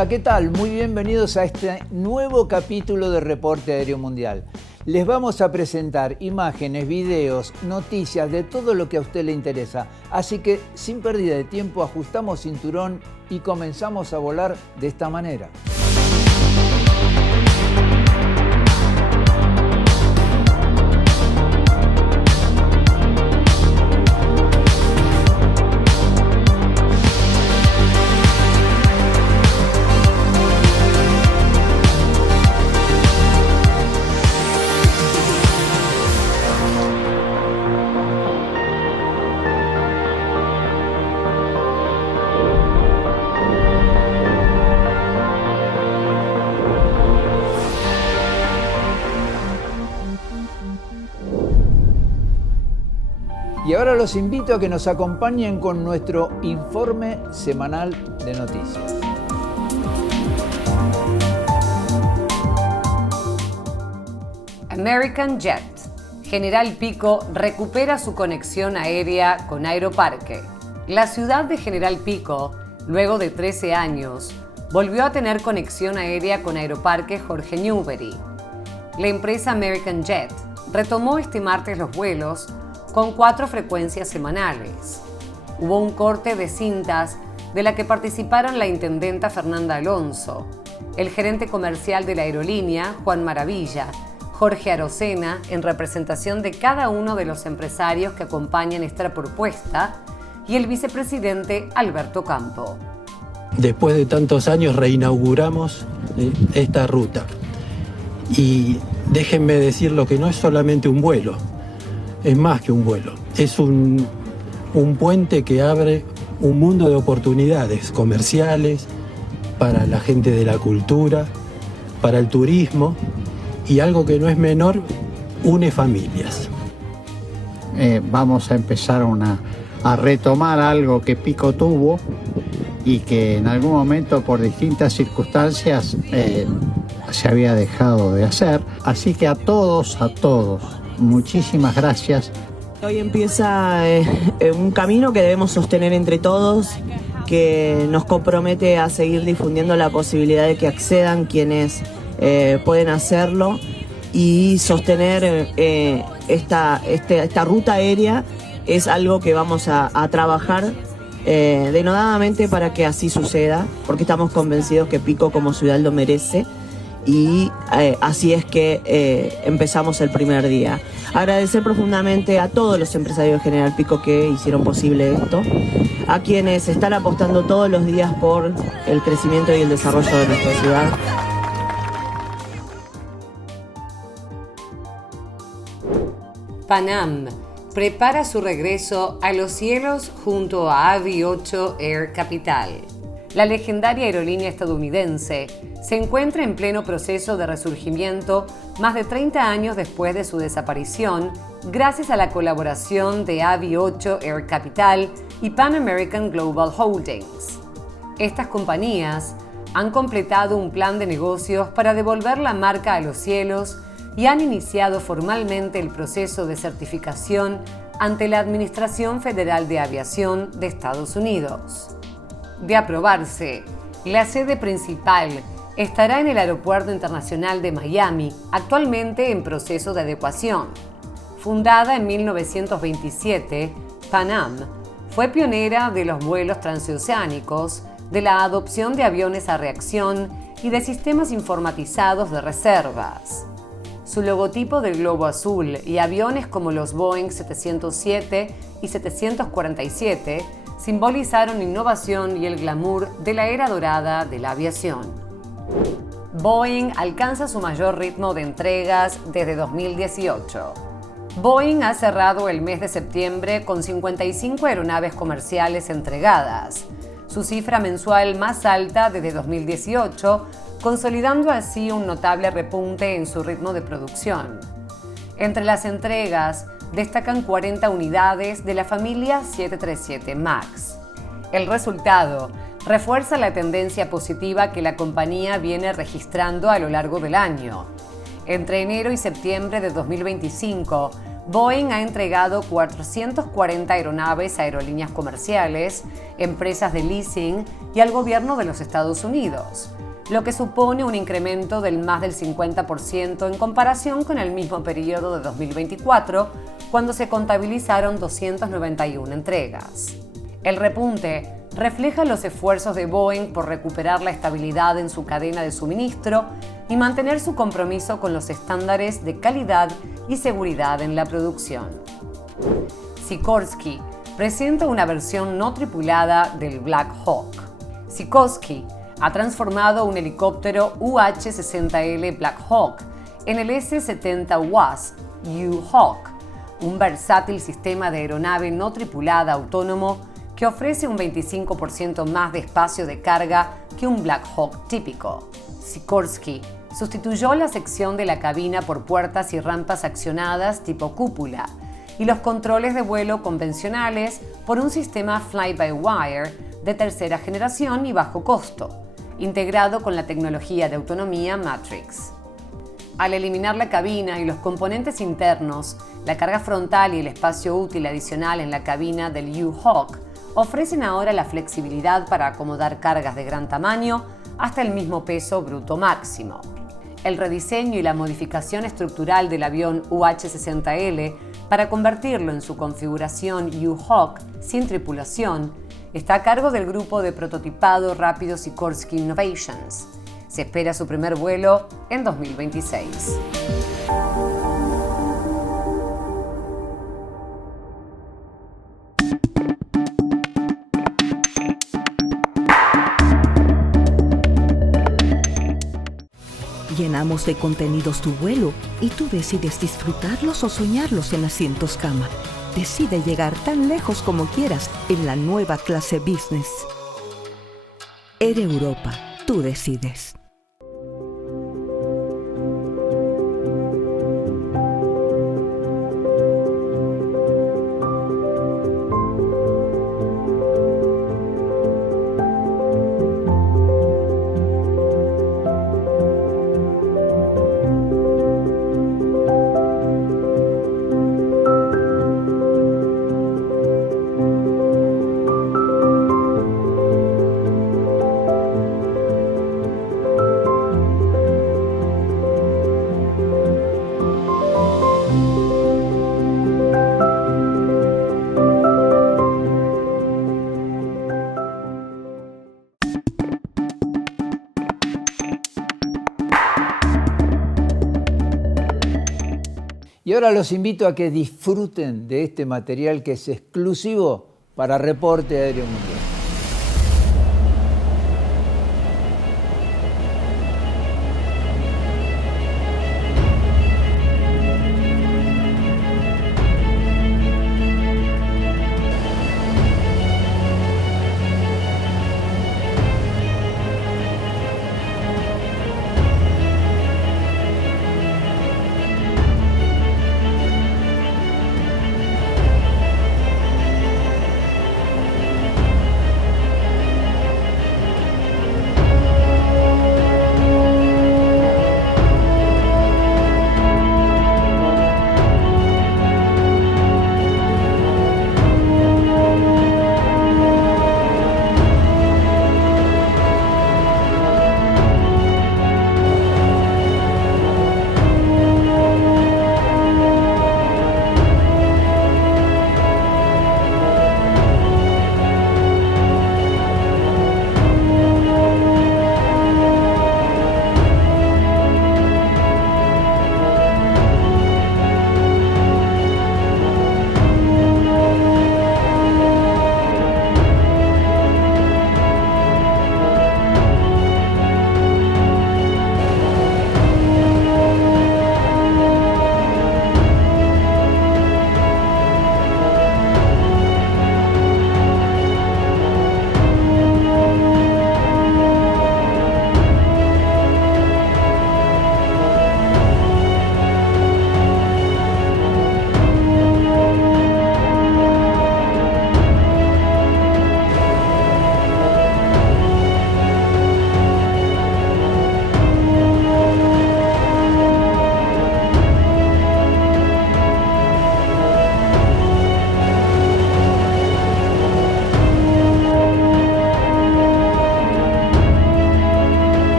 Hola, ¿qué tal? Muy bienvenidos a este nuevo capítulo de Reporte Aéreo Mundial. Les vamos a presentar imágenes, videos, noticias de todo lo que a usted le interesa. Así que, sin pérdida de tiempo, ajustamos cinturón y comenzamos a volar de esta manera. Y ahora los invito a que nos acompañen con nuestro informe semanal de noticias. American Jet. General Pico recupera su conexión aérea con Aeroparque. La ciudad de General Pico, luego de 13 años, volvió a tener conexión aérea con Aeroparque Jorge Newbery. La empresa American Jet retomó este martes los vuelos con 4 frecuencias semanales. Hubo un corte de cintas de la que participaron la intendenta Fernanda Alonso, el gerente comercial de la aerolínea, Juan Maravilla, Jorge Arocena, en representación de cada uno de los empresarios que acompañan esta propuesta, y el vicepresidente Alberto Campo. Después de tantos años reinauguramos esta ruta. Y déjenme decir lo que no es solamente un vuelo. Es más que un vuelo, es un puente que abre un mundo de oportunidades comerciales para la gente de la cultura, para el turismo y algo que no es menor, une familias. Vamos a empezar a retomar algo que Pico tuvo y que en algún momento por distintas circunstancias se había dejado de hacer. Así que a todos, muchísimas gracias. Hoy empieza un camino que debemos sostener entre todos, que nos compromete a seguir difundiendo la posibilidad de que accedan quienes pueden hacerlo y sostener esta ruta aérea es algo que vamos a trabajar denodadamente para que así suceda, porque estamos convencidos que Pico como ciudad lo merece. Y así es que empezamos el primer día. Agradecer profundamente a todos los empresarios de General Pico que hicieron posible esto, a quienes están apostando todos los días por el crecimiento y el desarrollo de nuestra ciudad. Panam prepara su regreso a los cielos junto a Aviation Air Capital. La legendaria aerolínea estadounidense se encuentra en pleno proceso de resurgimiento más de 30 años después de su desaparición, gracias a la colaboración de Aviation Air Capital y Pan American Global Holdings. Estas compañías han completado un plan de negocios para devolver la marca a los cielos y han iniciado formalmente el proceso de certificación ante la Administración Federal de Aviación de Estados Unidos. De aprobarse, la sede principal estará en el Aeropuerto Internacional de Miami, actualmente en proceso de adecuación. Fundada en 1927, Panam fue pionera de los vuelos transoceánicos, de la adopción de aviones a reacción y de sistemas informatizados de reservas. Su logotipo del globo azul y aviones como los Boeing 707 y 747 simbolizaron innovación y el glamour de la era dorada de la aviación. Boeing alcanza su mayor ritmo de entregas desde 2018. Boeing ha cerrado el mes de septiembre con 55 aeronaves comerciales entregadas, su cifra mensual más alta desde 2018, consolidando así un notable repunte en su ritmo de producción. Entre las entregas destacan 40 unidades de la familia 737 MAX. El resultado refuerza la tendencia positiva que la compañía viene registrando a lo largo del año. Entre enero y septiembre de 2025, Boeing ha entregado 440 aeronaves a aerolíneas comerciales, empresas de leasing y al gobierno de los Estados Unidos, lo que supone un incremento del más del 50% en comparación con el mismo periodo de 2024, cuando se contabilizaron 291 entregas. El repunte refleja los esfuerzos de Boeing por recuperar la estabilidad en su cadena de suministro y mantener su compromiso con los estándares de calidad y seguridad en la producción. Sikorsky presenta una versión no tripulada del Black Hawk. Sikorsky ha transformado un helicóptero UH-60L Black Hawk en el S-70 WASP U-Hawk, un versátil sistema de aeronave no tripulada autónomo que ofrece un 25% más de espacio de carga que un Black Hawk típico. Sikorsky sustituyó la sección de la cabina por puertas y rampas accionadas tipo cúpula y los controles de vuelo convencionales por un sistema fly-by-wire de tercera generación y bajo costo, integrado con la tecnología de autonomía Matrix. Al eliminar la cabina y los componentes internos, la carga frontal y el espacio útil adicional en la cabina del U-Hawk ofrecen ahora la flexibilidad para acomodar cargas de gran tamaño hasta el mismo peso bruto máximo. El rediseño y la modificación estructural del avión UH-60L para convertirlo en su configuración U-Hawk sin tripulación está a cargo del grupo de prototipado rápido Sikorsky Innovations. Se espera su primer vuelo en 2026. Llenamos de contenidos tu vuelo y tú decides disfrutarlos o soñarlos en asientos cama. Decide llegar tan lejos como quieras en la nueva clase business. Air Europa, tú decides. Y ahora los invito a que disfruten de este material que es exclusivo para Reporte Aéreo Mundial.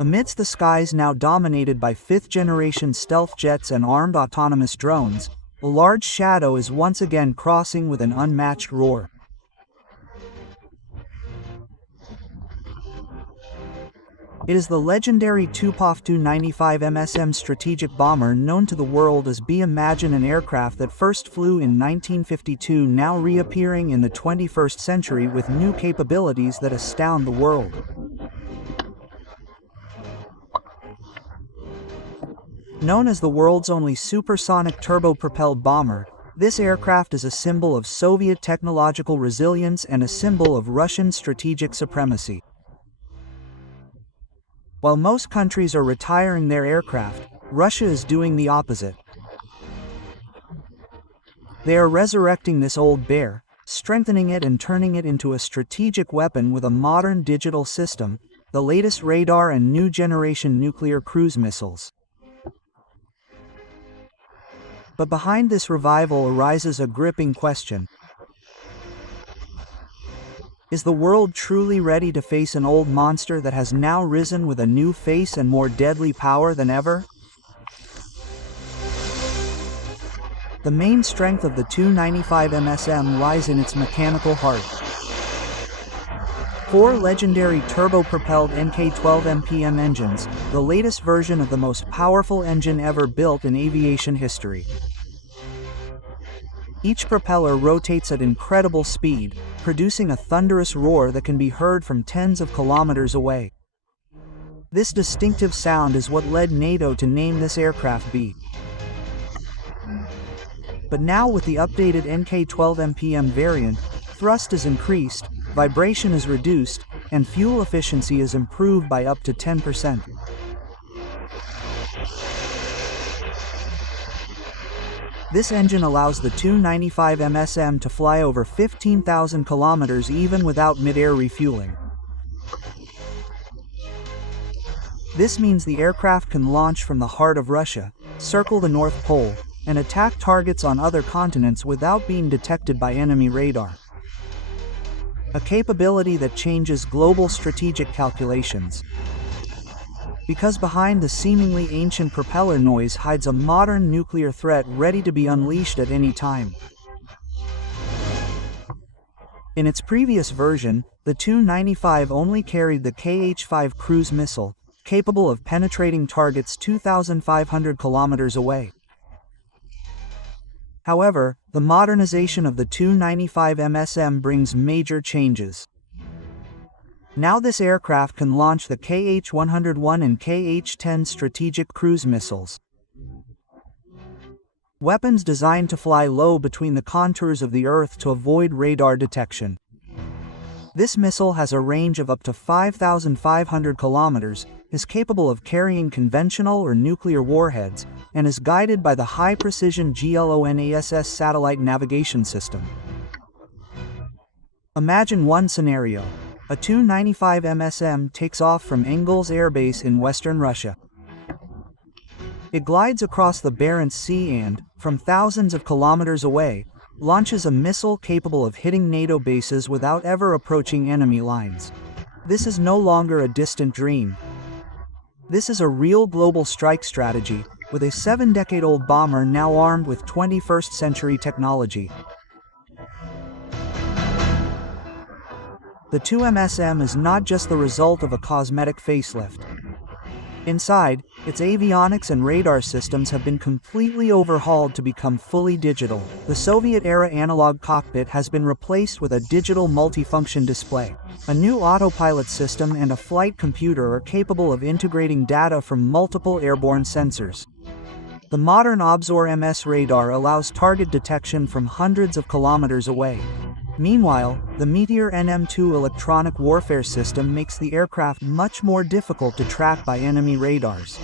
Amidst the skies now dominated by fifth-generation stealth jets and armed autonomous drones, a large shadow is once again crossing with an unmatched roar. It is the legendary Tupolev Tu-95MSM strategic bomber known to the world as Imagine, an aircraft that first flew in 1952, now reappearing in the 21st century with new capabilities that astound the world. Known as the world's only supersonic turbo-propelled bomber, this aircraft is a symbol of Soviet technological resilience and a symbol of Russian strategic supremacy. While most countries are retiring their aircraft, Russia is doing the opposite. They are resurrecting this old bear, strengthening it and turning it into a strategic weapon with a modern digital system, the latest radar and new generation nuclear cruise missiles. But behind this revival arises a gripping question. Is the world truly ready to face an old monster that has now risen with a new face and more deadly power than ever? The main strength of the Tu-95MSM lies in its mechanical heart. 4 legendary turbo-propelled Nk-12MPM engines, the latest version of the most powerful engine ever built in aviation history. Each propeller rotates at incredible speed, producing a thunderous roar that can be heard from tens of kilometers away. This distinctive sound is what led NATO to name this aircraft B. But now with the updated Nk-12MPM variant, thrust is increased, vibration is reduced, and fuel efficiency is improved by up to 10%. This engine allows the Tu-95MSM to fly over 15,000 kilometers even without mid-air refueling. This means the aircraft can launch from the heart of Russia, circle the North Pole, and attack targets on other continents without being detected by enemy radar. A capability that changes global strategic calculations. Because behind the seemingly ancient propeller noise hides a modern nuclear threat ready to be unleashed at any time. In its previous version, the Tu-95 only carried the Kh-5 cruise missile, capable of penetrating targets 2,500 kilometers away. However, the modernization of the Tu-95MSM brings major changes. Now this aircraft can launch the Kh-101 and Kh-10 strategic cruise missiles. Weapons designed to fly low between the contours of the Earth to avoid radar detection. This missile has a range of up to 5,500 kilometers, is capable of carrying conventional or nuclear warheads, and is guided by the high-precision GLONASS satellite navigation system. Imagine one scenario. A Tu-95MSM takes off from Engels Air Base in western Russia. It glides across the Barents Sea and, from thousands of kilometers away, launches a missile capable of hitting NATO bases without ever approaching enemy lines. This is no longer a distant dream. This is a real global strike strategy, with a 7-decade-old bomber now armed with 21st-century technology. The Tu-MSM is not just the result of a cosmetic facelift. Inside, its avionics and radar systems have been completely overhauled to become fully digital. The Soviet-era analog cockpit has been replaced with a digital multifunction display. A new autopilot system and a flight computer are capable of integrating data from multiple airborne sensors. The modern Obzor-MS radar allows target detection from hundreds of kilometers away. Meanwhile, the Meteor NM2 electronic warfare system makes the aircraft much more difficult to track by enemy radars.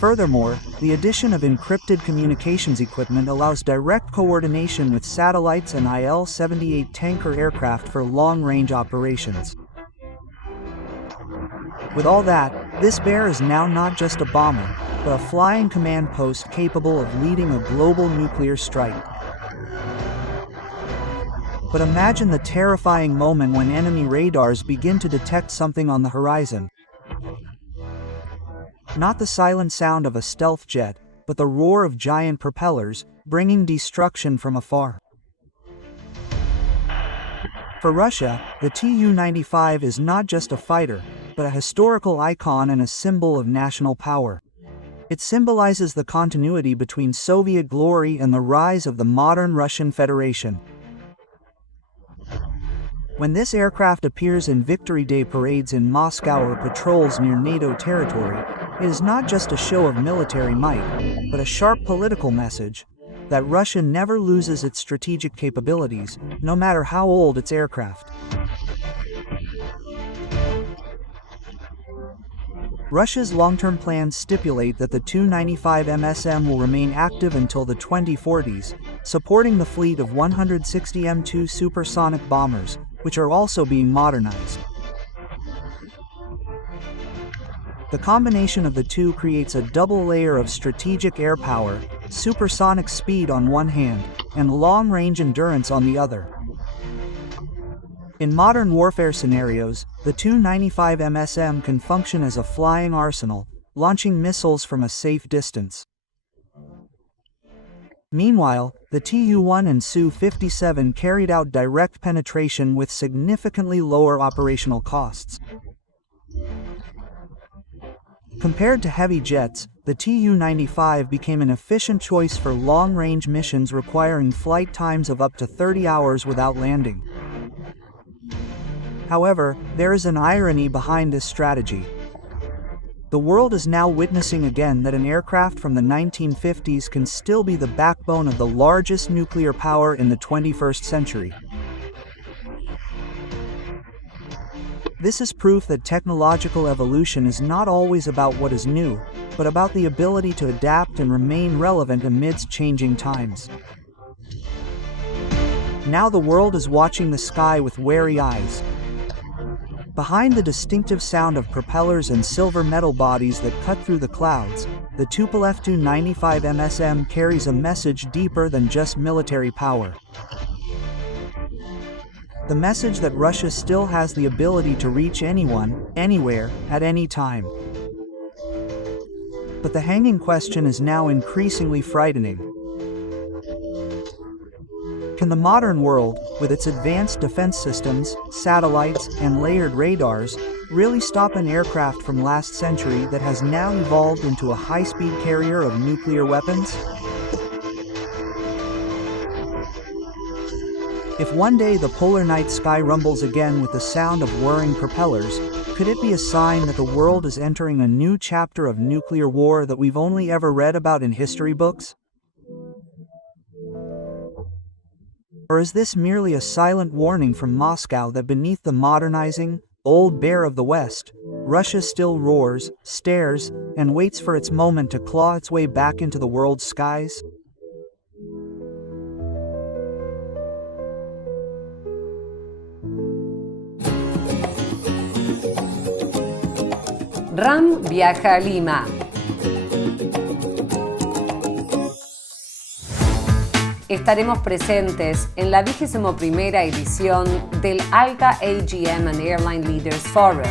Furthermore, the addition of encrypted communications equipment allows direct coordination with satellites and Il-78 tanker aircraft for long-range operations. With all that, this bear is now not just a bomber, but a flying command post capable of leading a global nuclear strike. But imagine the terrifying moment when enemy radars begin to detect something on the horizon. not the silent sound of a stealth jet, but the roar of giant propellers, bringing destruction from afar. For Russia, the Tu-95 is not just a fighter, but a historical icon and a symbol of national power. It symbolizes the continuity between Soviet glory and the rise of the modern Russian Federation. When this aircraft appears in Victory Day parades in Moscow or patrols near NATO territory, it is not just a show of military might, but a sharp political message that Russia never loses its strategic capabilities, no matter how old its aircraft. Russia's long-term plans stipulate that the Tu-95MSM will remain active until the 2040s, supporting the fleet of 160 M2 supersonic bombers, which are also being modernized. The combination of the two creates a double layer of strategic air power, supersonic speed on one hand, and long-range endurance on the other. In modern warfare scenarios, the Tu-95MSM can function as a flying arsenal, launching missiles from a safe distance. Meanwhile, the Tu-1 and Su-57 carried out direct penetration with significantly lower operational costs. Compared to heavy jets, the Tu-95 became an efficient choice for long-range missions requiring flight times of up to 30 hours without landing. However, there is an irony behind this strategy. The world is now witnessing again that an aircraft from the 1950s can still be the backbone of the largest nuclear power in the 21st century. This is proof that technological evolution is not always about what is new, but about the ability to adapt and remain relevant amidst changing times. Now the world is watching the sky with wary eyes. Behind the distinctive sound of propellers and silver metal bodies that cut through the clouds, the Tupolev Tu-95MSM carries a message deeper than just military power. The message that Russia still has the ability to reach anyone, anywhere, at any time. But the hanging question is now increasingly frightening. Can the modern world, with its advanced defense systems, satellites, and layered radars, really stop an aircraft from last century that has now evolved into a high-speed carrier of nuclear weapons? If one day the polar night sky rumbles again with the sound of whirring propellers, could it be a sign that the world is entering a new chapter of nuclear war that we've only ever read about in history books? Or is this merely a silent warning from Moscow that beneath the modernizing, old bear of the West, Russia still roars, stares, and waits for its moment to claw its way back into the world's skies? RAM viaja a Lima. Estaremos presentes en la 21ª edición del ALTA AGM and Airline Leaders Forum.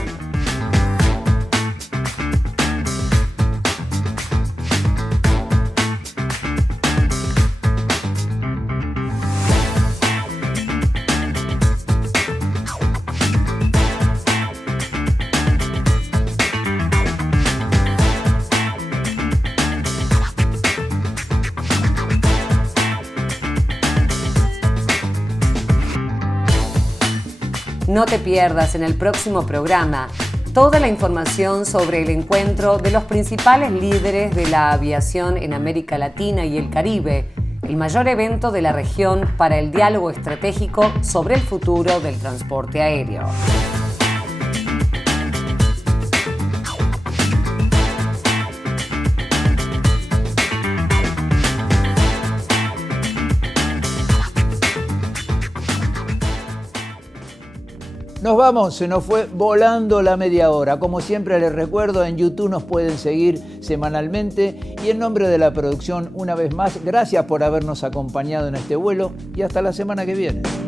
No te pierdas en el próximo programa toda la información sobre el encuentro de los principales líderes de la aviación en América Latina y el Caribe, el mayor evento de la región para el diálogo estratégico sobre el futuro del transporte aéreo. Nos vamos, se nos fue volando la media hora. Como siempre les recuerdo, en YouTube nos pueden seguir semanalmente y en nombre de la producción, una vez más, gracias por habernos acompañado en este vuelo y hasta la semana que viene.